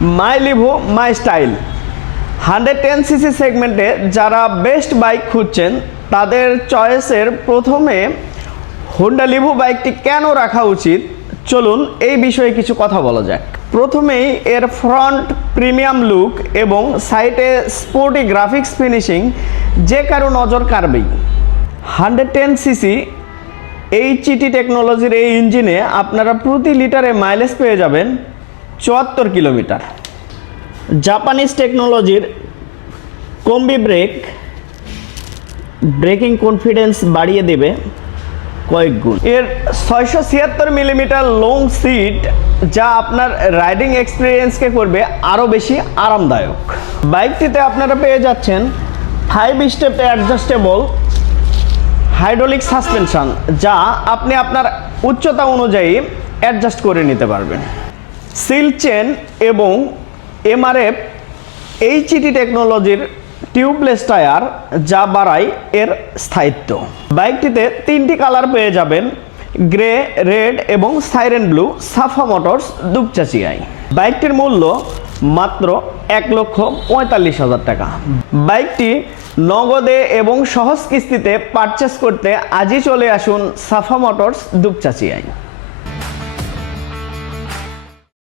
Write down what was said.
My Livo my style 110cc সেগমেন্টে যারা best bike খুঁজছেন তাদের চয়েসের প্রথমে হোন্ডা লিভো বাইকটি কেন রাখা উচিত, চলুন এই বিষয়ে কিছু কথা বলা যাক। প্রথমেই এর ফ্রন্ট প্রিমিয়াম লুক এবং সাইডে স্পোর্টি গ্রাফিক্স ফিনিশিং যে কারো নজর কাড়বেই। 110cc HET টেকনোলজির এই ইঞ্জিনে আপনারা প্রতি লিটারে মাইলেজ পেয়ে যাবেন 74 কিলোমিটার। জাপানিজ টেকনোলজির কম্বি ব্রেকিং কনফিডেন্স বাড়িয়ে দেবে কয়েক গুণ। এর 676 মিলিমিটার লং সিট যা আপনার রাইডিং এক্সপিরিয়েন্সকে করবে আরও বেশি আরামদায়ক। বাইকটিতে আপনারা পেয়ে যাচ্ছেন 5 স্টেপে অ্যাডজাস্টেবল হাইড্রোলিক সাসপেনশন, যা আপনি আপনার উচ্চতা অনুযায়ী অ্যাডজাস্ট করে নিতে পারবেন। সিল চেন এবং MRF HET টেকনোলজির টিউবলেস টায়ার যা বাড়ায় এর স্থায়িত্ব। বাইকটিতে 3টি কালার পেয়ে যাবেন, গ্রে, রেড এবং সাইরেন ব্লু। সাফা মোটরস, দুপচাচিয়ায়। বাইকটির মূল্য মাত্র 1,45,000 টাকা। বাইকটি নগদে এবং সহজ কিস্তিতে পারচেস করতে আজই চলে আসুন সাফা মোটরস, দুপচাচিয়ায়।